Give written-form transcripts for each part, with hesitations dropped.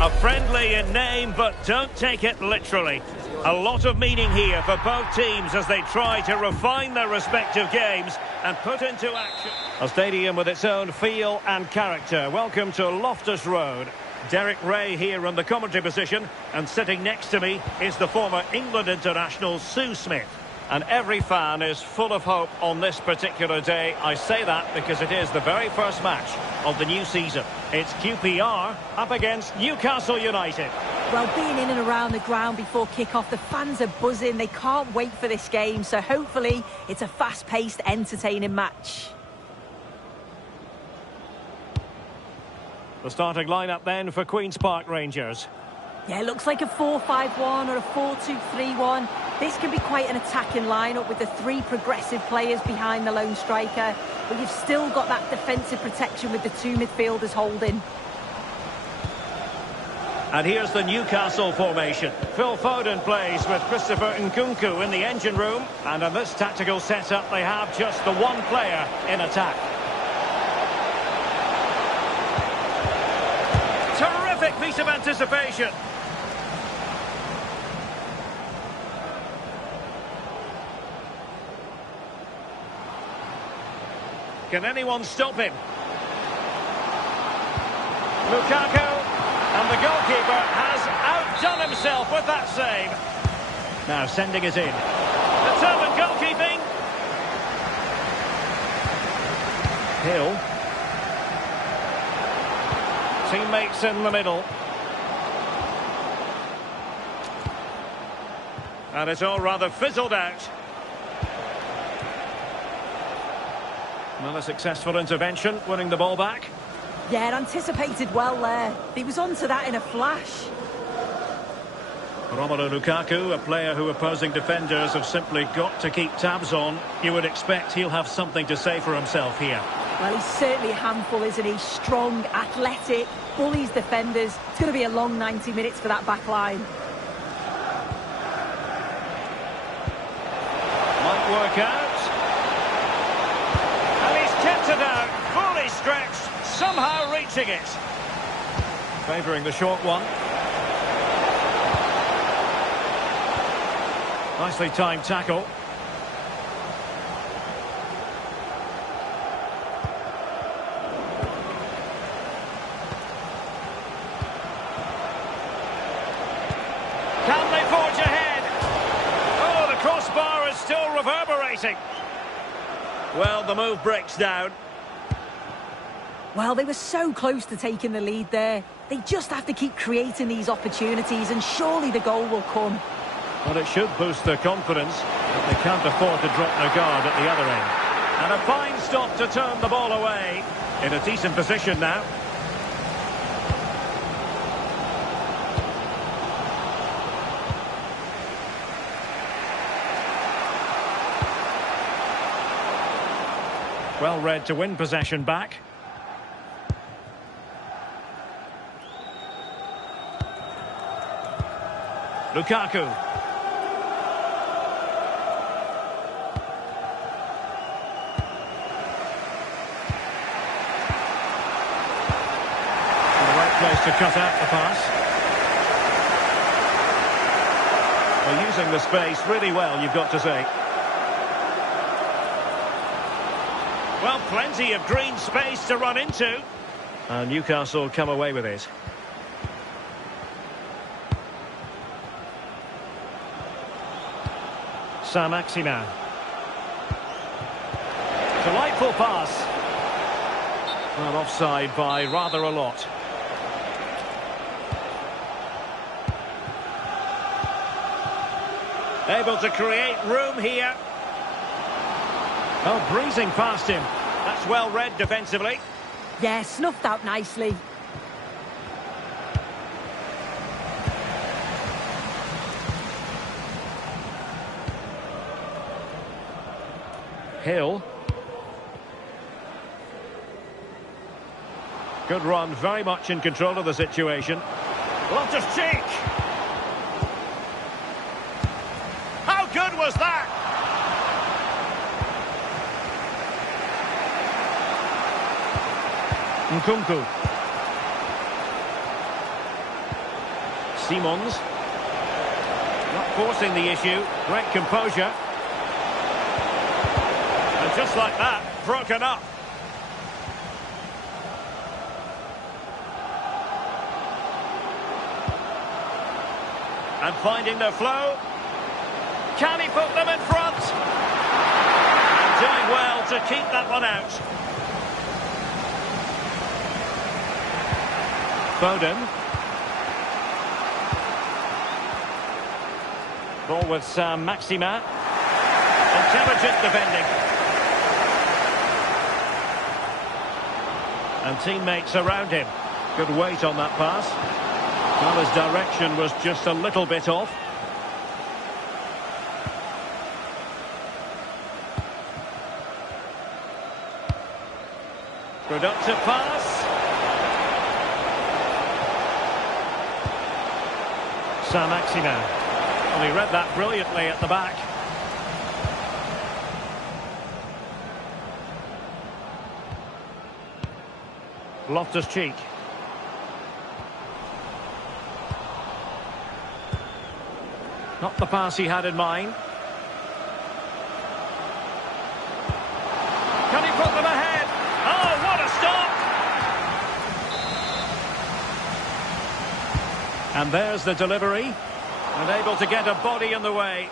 A friendly in name, but don't take it literally. A lot of meaning here for both teams as they try to refine their respective games and put into action a stadium with its own feel and character. Welcome to Loftus Road. Derek Ray here in the commentary position, and sitting next to me is the former England international Sue Smith. And every fan is full of hope on this particular day. I say that because it is the very first match of the new season. It's QPR up against Newcastle United. Well, being in and around the ground before kick-off, the fans are buzzing. They can't wait for this game, so hopefully it's a fast-paced, entertaining match. The starting lineup then for Queen's Park Rangers. Yeah, it looks like a 4-5-1 or a 4-2-3-1. This can be quite an attacking lineup with the three progressive players behind the lone striker, but you've still got that defensive protection with the two midfielders holding. And here's the Newcastle formation. Phil Foden plays with Christopher Nkunku in the engine room, and in this tactical setup they have just the one player in attack. Terrific piece of anticipation. Can anyone stop him? Lukaku, and the goalkeeper has outdone himself with that save. Now sending it in. Determined goalkeeping. Hill. Teammates in the middle. And it's all rather fizzled out. Well, a successful intervention, winning the ball back. Yeah, it anticipated well there. He was onto that in a flash. Romelu Lukaku, a player who opposing defenders have simply got to keep tabs on. You would expect he'll have something to say for himself here. Well, he's certainly a handful, isn't he? Strong, athletic, bullies defenders. It's going to be a long 90 minutes for that back line. Might work out. And he's kept it out, fully stretched, somehow reaching it. Favouring the short one. Nicely timed tackle. Can they forge ahead? Oh, the crossbar is still reverberating. Well, the move breaks down. Well, they were so close to taking the lead there. They just have to keep creating these opportunities, and surely the goal will come. Well, it should boost their confidence, but they can't afford to drop their guard at the other end. And a fine stop to turn the ball away. In a decent position now. Well read to win possession back. Lukaku. The right place to cut out the pass. Well, using the space really well, you've got to say. Well, plenty of green space to run into. And Newcastle come away with it. Maximin. Delightful pass. Well, offside by rather a lot. Able to create room here. Oh, breezing past him. That's well read defensively. Yeah, snuffed out nicely. Hill. Good run, very much in control of the situation. Loftus-Cheek. How good was that? Nkunku. Simons. Not forcing the issue. Great composure. And just like that, broken up. And finding the flow. Can he put them in front? And doing well to keep that one out. Foden. Ball with Maximin. Intelligent defending. And teammates around him. Good weight on that pass. Well, his direction was just a little bit off. Productive pass. Maximin. Well, he read that brilliantly at the back. Loftus-Cheek. Not the pass he had in mind. Can he put them ahead? Oh, what a stop! And there's the delivery. And able to get a body in the way.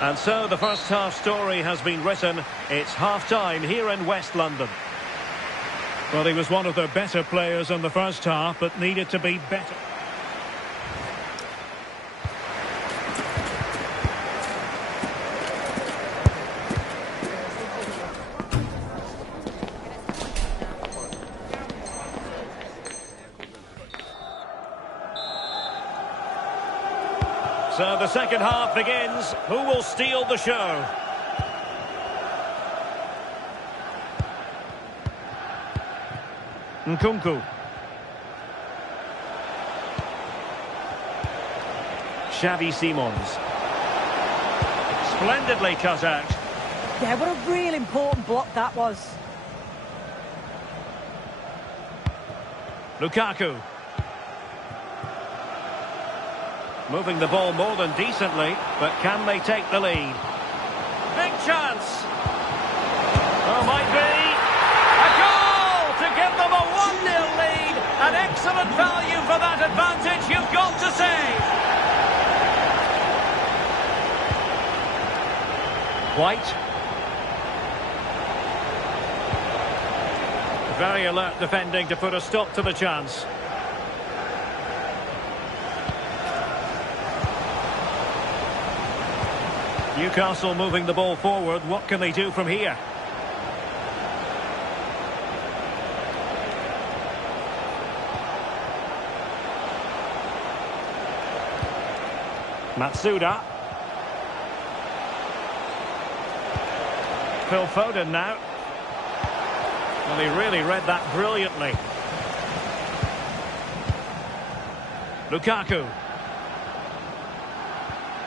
And so the first half story has been written. It's half-time here in West London. Well, he was one of the better players in the first half, but needed to be better. So the second half begins. Who will steal the show? Nkunku. Xavi Simons. Splendidly cut out. Yeah, what a real important block that was. Lukaku. Moving the ball more than decently, but can they take the lead? Big chance! Oh, might be! A goal to give them a 1-0 lead! An excellent value for that advantage, you've got to say! White. Very alert defending to put a stop to the chance. Newcastle moving the ball forward. What can they do from here? Matsuda. Phil Foden now. Well, he really read that brilliantly. Lukaku.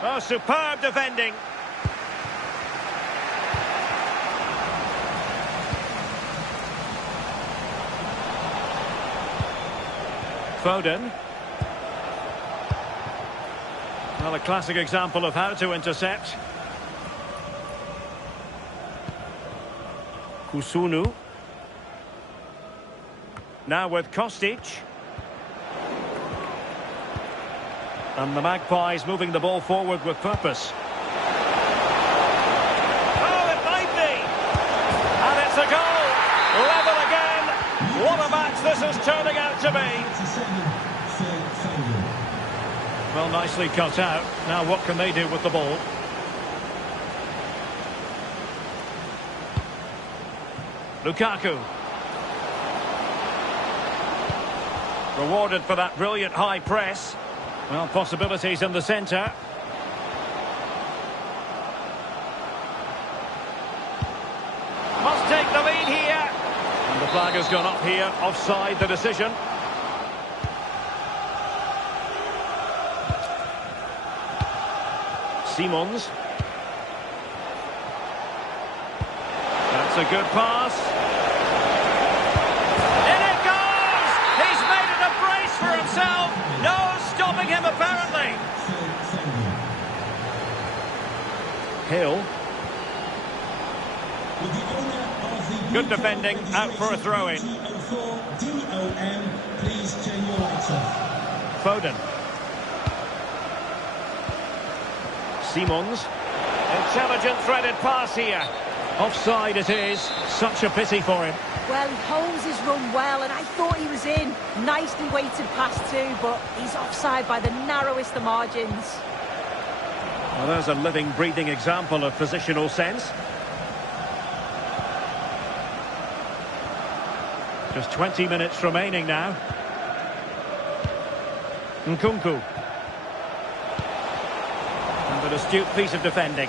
Oh, superb defending. Foden. Well, a classic example of how to intercept. Kusunu. Now with Kostic. And the Magpies moving the ball forward with purpose. Oh, it might be! And it's a goal! Level again! What a match this is turning out to be! Well, nicely cut out. Now what can they do with the ball? Lukaku. Rewarded for that brilliant high press. Well, possibilities in the centre. Must take the lead here. And the flag has gone up here. Offside the decision. Simons. That's a good pass. In it goes! He's made it a brace for himself. No stopping him apparently. Hill. Good defending, out for a throw-in. Foden. Simons. Intelligent threaded pass here. Offside it is. Such a pity for him. Well, he holds his run well, and I thought he was in. Nicely weighted pass too, but he's offside by the narrowest of margins. Well, there's a living, breathing example of positional sense. Just 20 minutes remaining now. Nkunku. And an astute piece of defending.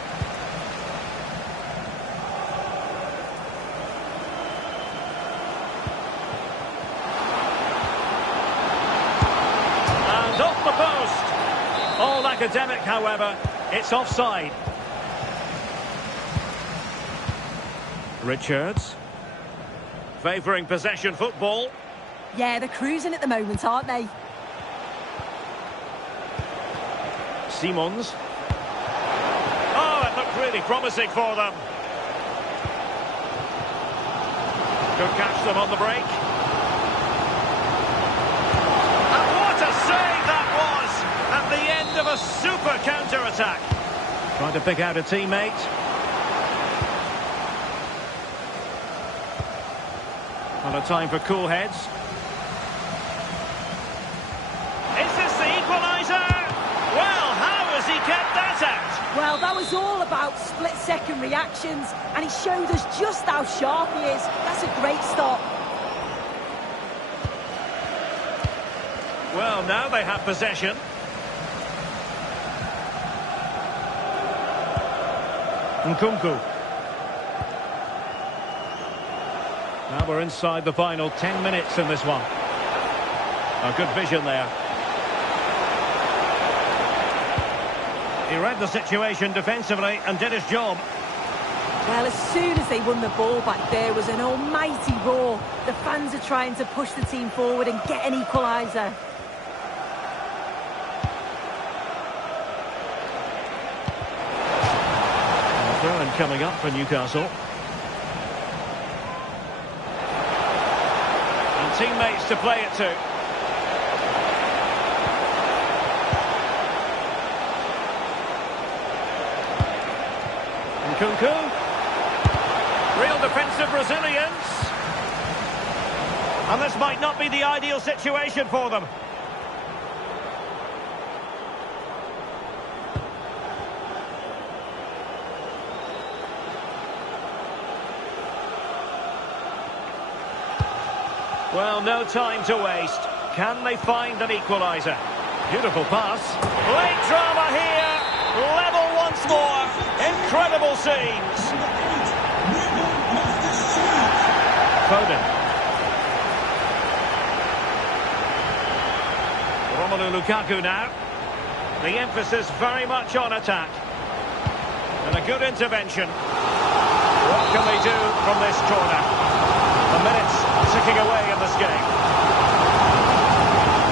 And off the post. All academic, however. It's offside. Richards. Favouring possession football. Yeah, they're cruising at the moment, aren't they? Simons. Oh, it looked really promising for them. Could catch them on the break. And what a save that was at the end of a super counter-attack. Trying to pick out a teammate. Not a time for cool heads. Is this the equaliser? Well, how has he kept that out? Well, that was all about split-second reactions, and he showed us just how sharp he is. That's a great stop. Well, now they have possession. Nkunku. Now we're inside the final 10 minutes in this one. A good vision there. He read the situation defensively and did his job. Well, as soon as they won the ball back, there was an almighty roar. The fans are trying to push the team forward and get an equaliser. Throw-in coming up for Newcastle. And teammates to play it to. Nkunku. Real defensive resilience. And this might not be the ideal situation for them. Well, no time to waste. Can they find an equaliser? Beautiful pass. Late drama here. Level once more. Incredible scenes. Foden. Romelu Lukaku now. The emphasis very much on attack. And a good intervention. What can they do from this corner? The minutes ticking away in this game.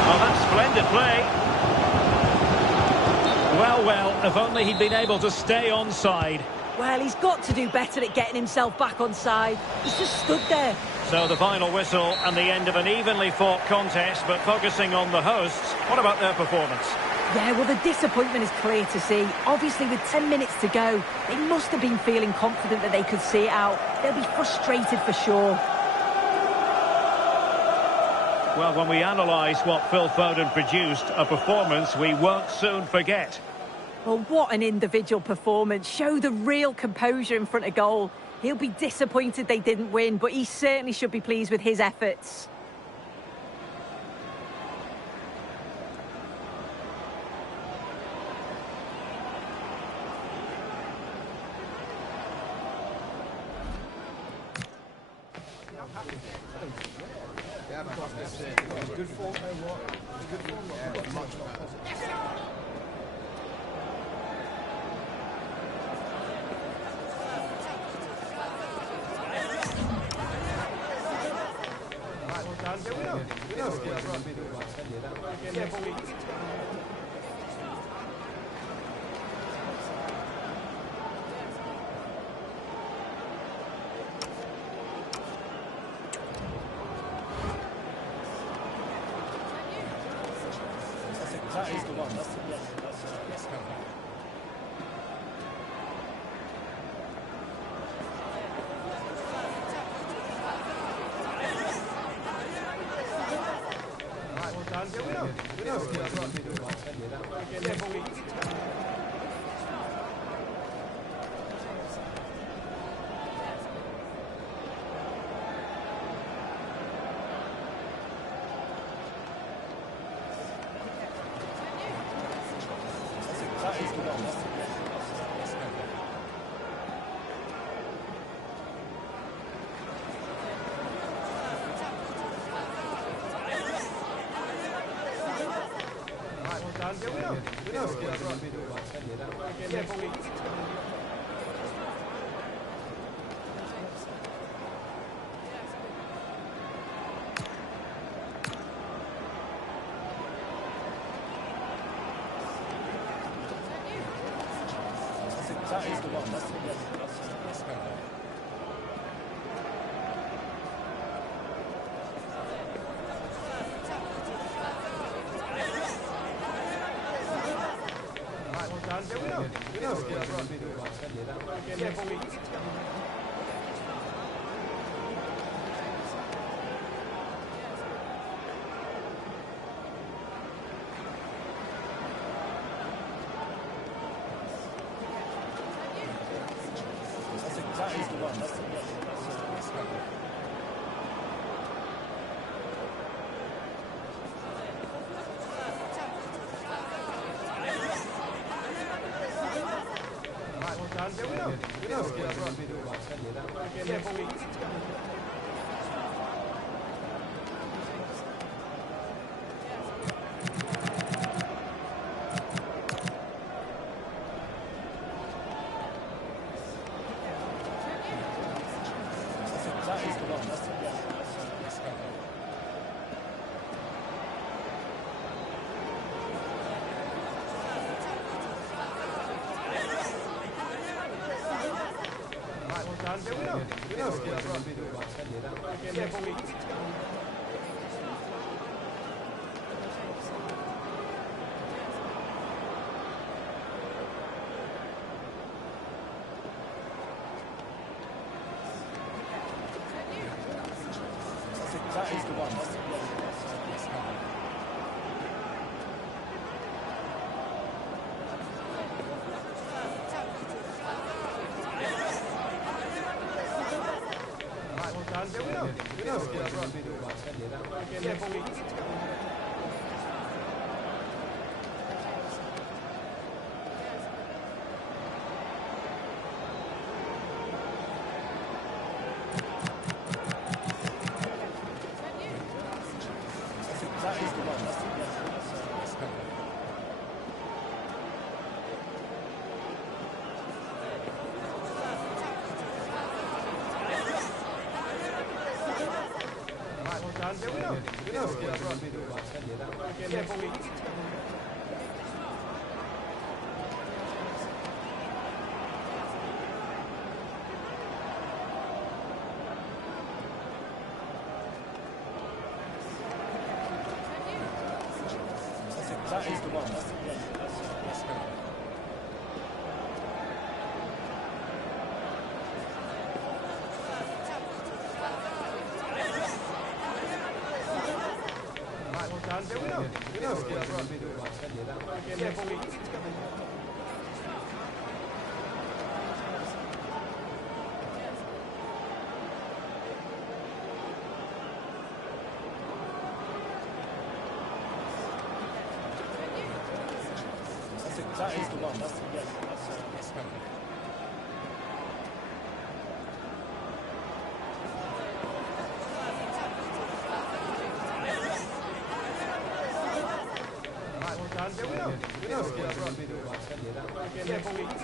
Well, that's splendid play. Well, if only he'd been able to stay onside. Well, he's got to do better at getting himself back on side. He's just stood there. So the final whistle and the end of an evenly fought contest, but focusing on the hosts, what about their performance? Yeah, well, the disappointment is clear to see. Obviously, with 10 minutes to go, they must have been feeling confident that they could see it out. They'll be frustrated for sure. Well, when we analyse what Phil Foden produced, a performance we won't soon forget. Well, what an individual performance. Show the real composure in front of goal. He'll be disappointed they didn't win, but he certainly should be pleased with his efforts. Good form, good form, much better. That is the one. That's the one. That is the one. Right, well done. Yeah, we know. Yeah, but we need to go. That is the one. Right, well done. Yeah, we know. Yeah, but we need to go. That is the one. Right, well done. Yeah, we know. Yeah, but we need to go. That is the one. Right, well done. Yeah, we know. Yeah, but we need to go.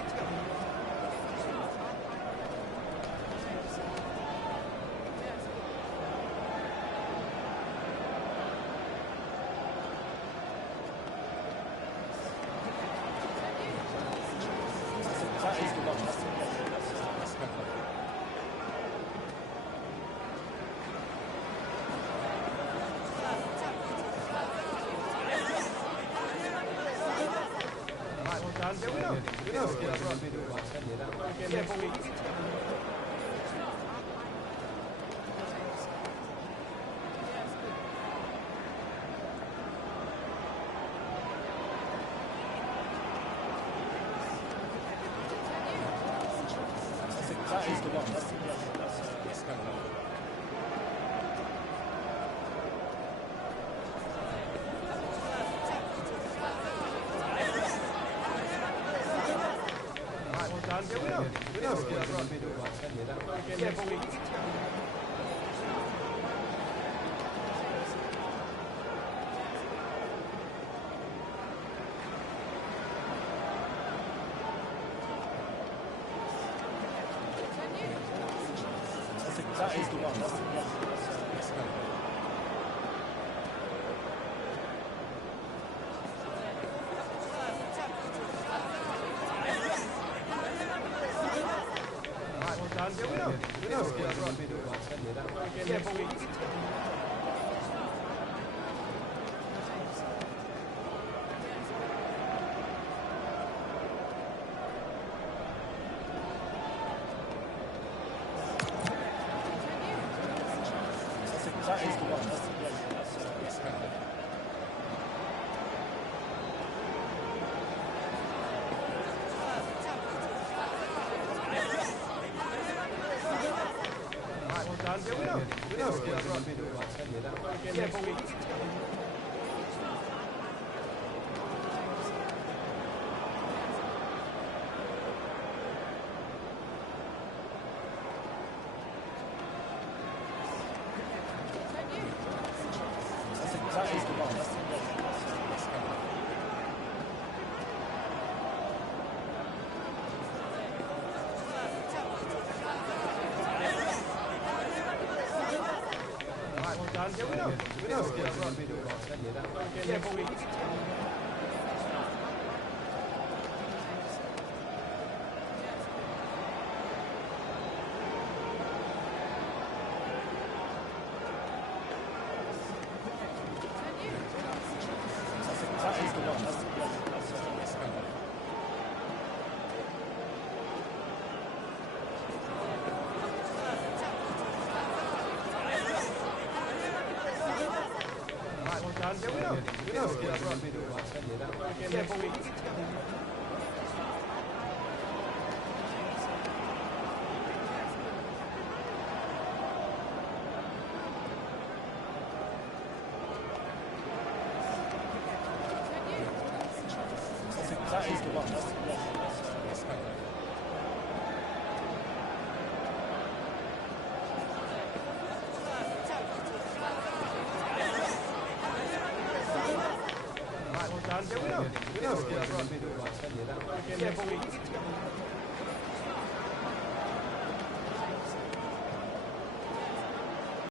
That is the one. Right, well done. Yeah, we know. Yeah, but we need to go. That is the one. Right, well done. Yeah, we know. Yeah, but we need to go. That is the one. Right, well done. Yeah, we know. Yeah, but we need to go. That is the one. Right, well done. Yeah, we know. Yeah, but we need to go. That is the one. Right, well done. Yeah, we know. Yeah, but we need to go. That is the one. Dan. Yeah, we know. We know. Yeah, but we... That is the one. Yeah, we know. We know. Yeah, but we...